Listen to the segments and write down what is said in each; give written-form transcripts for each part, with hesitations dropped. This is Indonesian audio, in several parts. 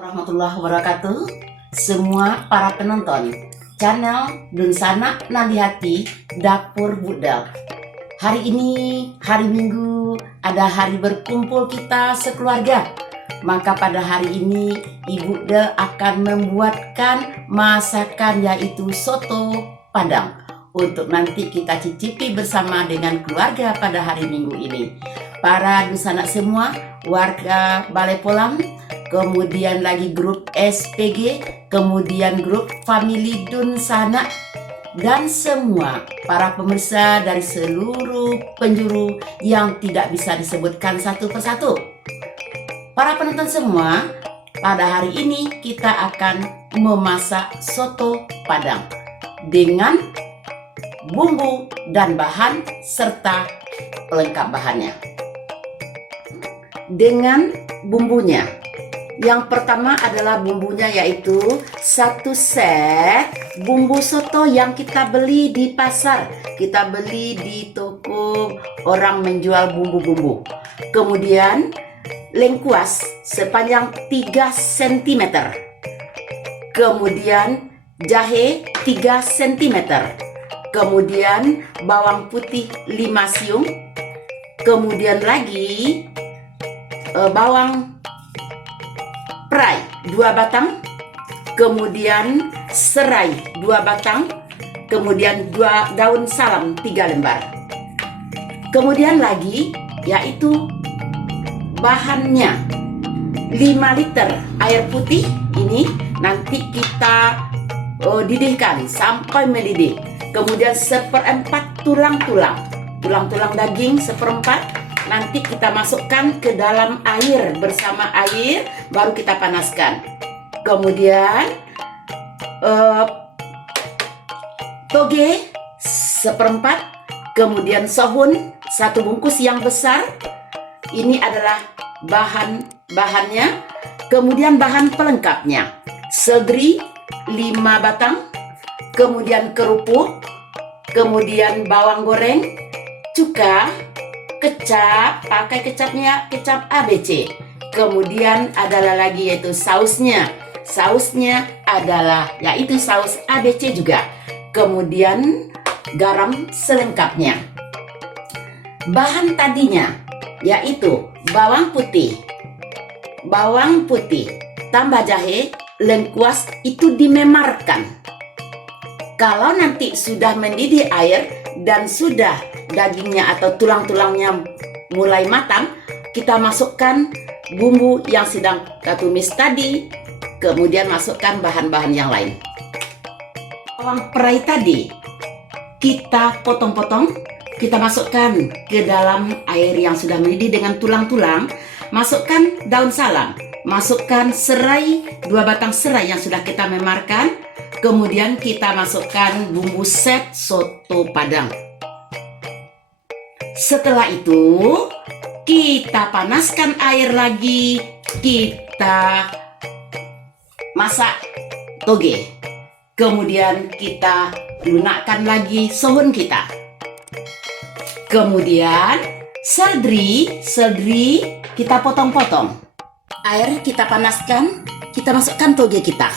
Warahmatullahi wabarakatuh. Semua para penonton channel Dunsana Nandihati Dapur Budal. Hari ini hari Minggu, ada hari berkumpul kita sekeluarga. Maka pada hari ini Ibu Del akan membuatkan masakan yaitu soto Padang untuk nanti kita cicipi bersama dengan keluarga pada hari Minggu ini. Para Dunsana semua, warga Balai Polam, kemudian lagi grup SPG, kemudian grup Family Dunsana, dan semua para pemirsa dari seluruh penjuru yang tidak bisa disebutkan satu persatu. Para penonton semua, pada hari ini kita akan memasak soto Padang dengan bumbu dan bahan serta pelengkap bahannya. Dengan bumbunya, yang pertama adalah bumbunya yaitu 1 set bumbu soto yang kita beli di pasar. Kita beli di toko orang menjual bumbu-bumbu. Kemudian lengkuas sepanjang 3 cm. Kemudian jahe 3 cm. Kemudian bawang putih 5 siung. Kemudian lagi bawang perai 2 batang, kemudian serai 2 batang, kemudian 2 daun salam 3 lembar. Kemudian lagi yaitu bahannya 5 liter air putih. Ini nanti kita didihkan sampai mendidih. Kemudian 1/4 tulang-tulang daging 1/4. Nanti kita masukkan ke dalam air, bersama air baru kita panaskan. Kemudian toge 1/4, kemudian sohun 1 bungkus yang besar. Ini adalah bahannya. Kemudian bahan pelengkapnya, seledri 5 batang, kemudian kerupuk, kemudian bawang goreng, cuka, kecap, pakai kecapnya kecap ABC. Kemudian adalah lagi yaitu sausnya. Sausnya adalah yaitu saus ABC juga. Kemudian garam selengkapnya. Bahan tadinya yaitu bawang putih tambah jahe, lengkuas itu dimemarkan. Kalau nanti sudah mendidih air dan sudah dagingnya atau tulang-tulangnya mulai matang, kita masukkan bumbu yang sedang kita tumis tadi, kemudian masukkan bahan-bahan yang lain. Bawang perai tadi kita potong-potong, kita masukkan ke dalam air yang sudah mendidih dengan tulang-tulang. Masukkan daun salam, masukkan serai 2 batang serai yang sudah kita memarkan. Kemudian kita masukkan bumbu set soto Padang. Setelah itu kita panaskan air lagi, kita masak toge. Kemudian kita lunakkan lagi sohun kita. Kemudian seledri kita potong-potong. Air kita panaskan, kita masukkan toge kita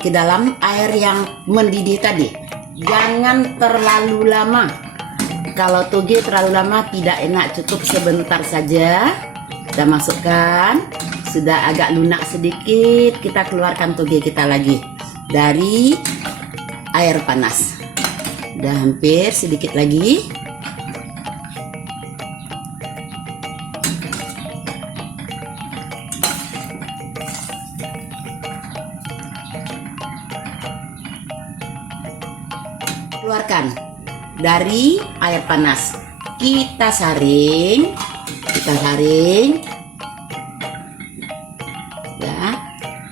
ke dalam air yang mendidih tadi. Jangan terlalu lama. Kalau toge terlalu lama tidak enak, cukup sebentar saja. Kita masukkan, sudah agak lunak sedikit, kita keluarkan toge kita lagi dari air panas. Udah hampir, sedikit lagi. Keluarkan dari air panas, kita saring ya.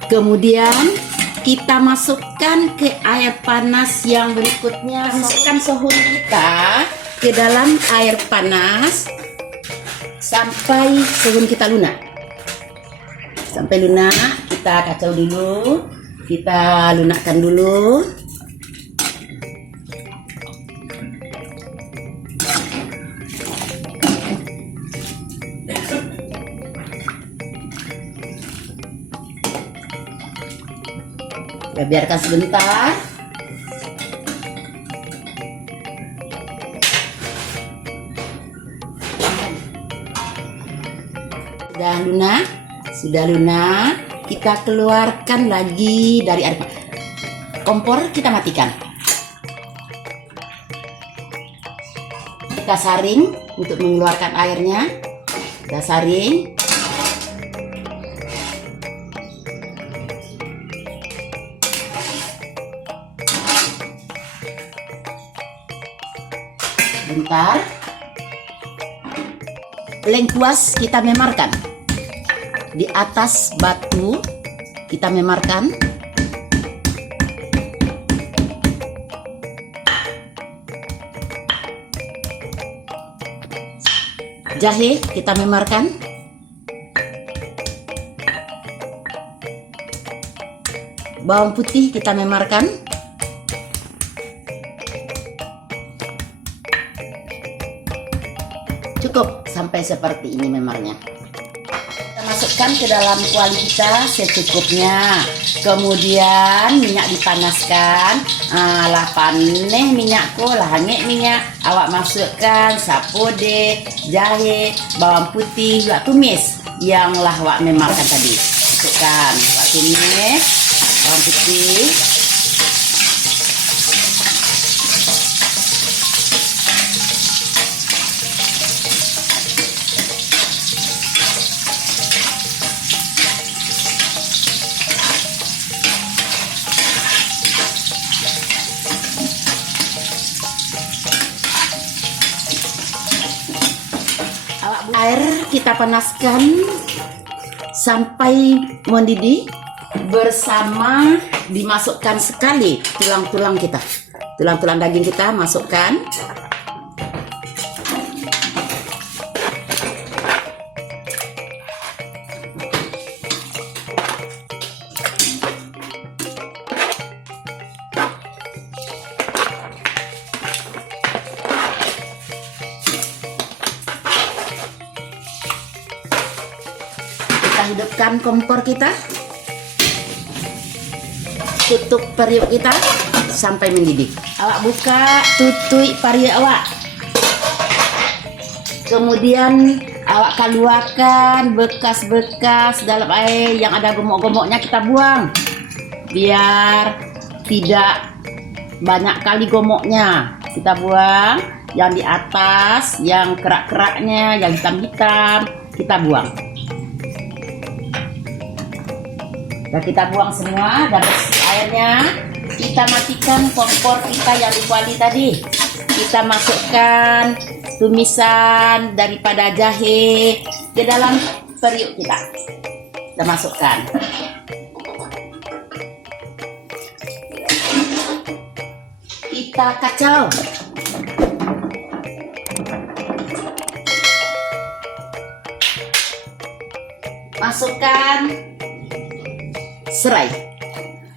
Kemudian kita masukkan ke air panas yang berikutnya. Masukkan sohun kita ke dalam air panas sampai sohun kita lunak. Sampai lunak, kita kacau dulu, kita lunakkan dulu. Kita biarkan sebentar. Sudah lunak, kita keluarkan lagi dari air. Kompor kita matikan. Kita saring untuk mengeluarkan airnya. Kita saring. Bentar. Lengkuas kita memarkan. Di atas batu kita memarkan. Jahe kita memarkan. Bawang putih kita memarkan. Cukup sampai seperti ini memarnya. Kita masukkan ke dalam kuali kita secukupnya. Kemudian minyak dipanaskan. Lah paneh minyakku, lah hangit minyak. Awak masukkan sapode, jahe, bawang putih, wak tumis yang lah wak memarkan tadi. Masukkan wak tumis, bawang putih. Air kita panaskan sampai mendidih bersama dimasukkan sekali tulang-tulang kita. Tulang-tulang daging kita masukkan. Kita hidupkan kompor kita, tutup periuk kita sampai mendidih. Awak buka, tutui periuk awak. Kemudian awak keluarkan bekas-bekas dalam air yang ada gomok-gomoknya, kita buang biar tidak banyak kali gomoknya. Kita buang yang di atas, yang kerak-keraknya, yang hitam-hitam kita buang. Dan kita buang semua, dan bersih airnya. Kita matikan kompor kita yang di kuali tadi. Kita masukkan tumisan daripada jahe ke dalam periuk kita. Kita masukkan. Kita kacau. Masukkan serai,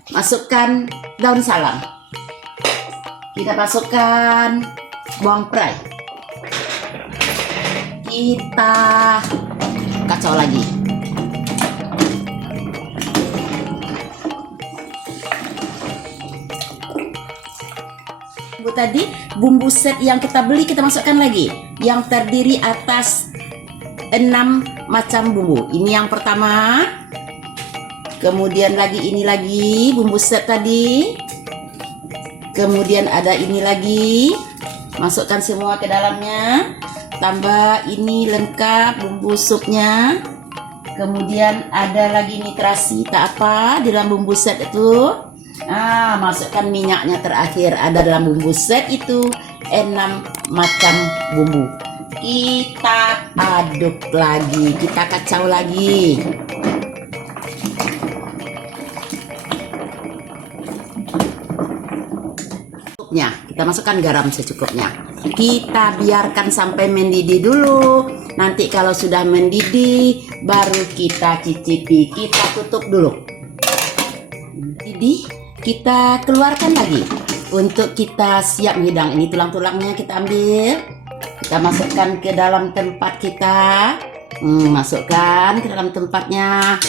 masukkan daun salam, kita masukkan bawang perai, kita kacau lagi. Tadi bumbu set yang kita beli kita masukkan lagi, yang terdiri atas 6 macam bumbu. Ini yang pertama. Kemudian lagi ini lagi bumbu set tadi. Kemudian ada ini lagi. Masukkan semua ke dalamnya. Tambah ini lengkap bumbu supnya. Kemudian ada lagi nitrasi tak apa di dalam bumbu set itu. Masukkan minyaknya terakhir ada dalam bumbu set itu 6 macam bumbu. Kita aduk lagi, kita kacau lagi. Kita masukkan garam secukupnya. Kita biarkan sampai mendidih dulu. Nanti kalau sudah mendidih baru kita cicipi. Kita tutup dulu. Mendidih, kita keluarkan lagi untuk kita siap menghidang. Ini tulang-tulangnya kita ambil. Kita masukkan ke dalam tempat kita. Masukkan ke dalam tempatnya.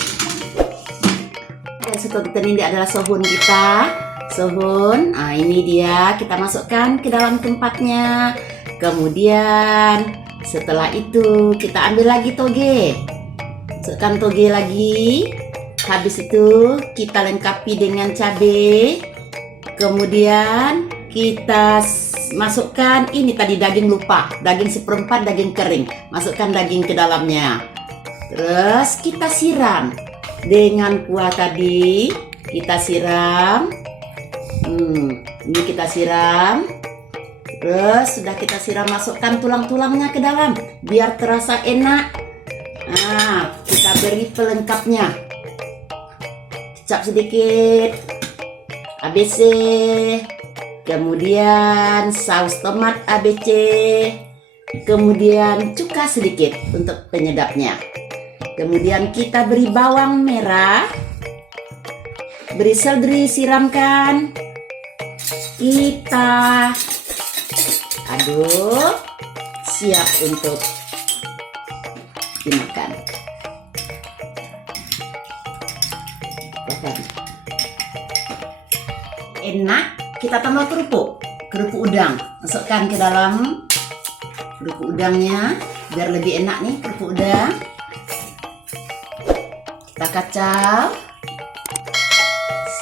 Dan setonton ini adalah sohun kita. Sohun, nah ini dia, kita masukkan ke dalam tempatnya. Kemudian setelah itu kita ambil lagi toge. Masukkan toge lagi. Habis itu kita lengkapi dengan cabai. Kemudian kita masukkan ini tadi daging, lupa, daging seperempat daging kering. Masukkan daging ke dalamnya. Terus kita siram dengan kuah tadi. Kita siram. Ini kita siram. Terus sudah kita siram, masukkan tulang-tulangnya ke dalam biar terasa enak. Nah, kita beri pelengkapnya. Kecap sedikit, ABC, kemudian saus tomat ABC, kemudian cuka sedikit untuk penyedapnya. Kemudian kita beri bawang merah, beri seledri, siramkan. Kita aduk, siap untuk dimakan. Enak, kita tambah kerupuk udang. Masukkan ke dalam kerupuk udangnya biar lebih enak nih kerupuk udang. Kita kacau,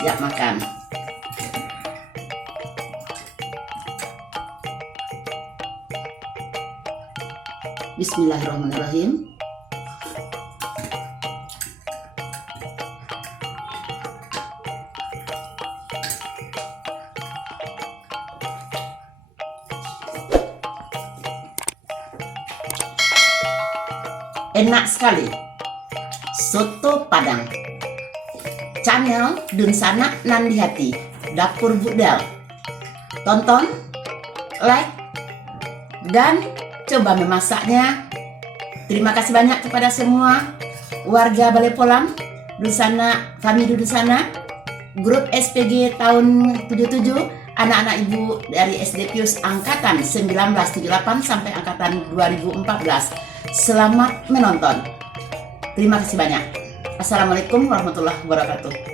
siap makan. Bismillahirrahmanirrahim. Enak sekali soto Padang. Channel Dunsana Nandihati, Dapur Budal. Tonton, like, dan coba memasaknya. Terima kasih banyak kepada semua warga Balai Polam, Dunsana, Family Dunsana, grup SPG tahun 77, anak-anak ibu dari SD Pius angkatan 1978 sampai angkatan 2014. Selamat menonton. Terima kasih banyak. Assalamualaikum warahmatullahi wabarakatuh.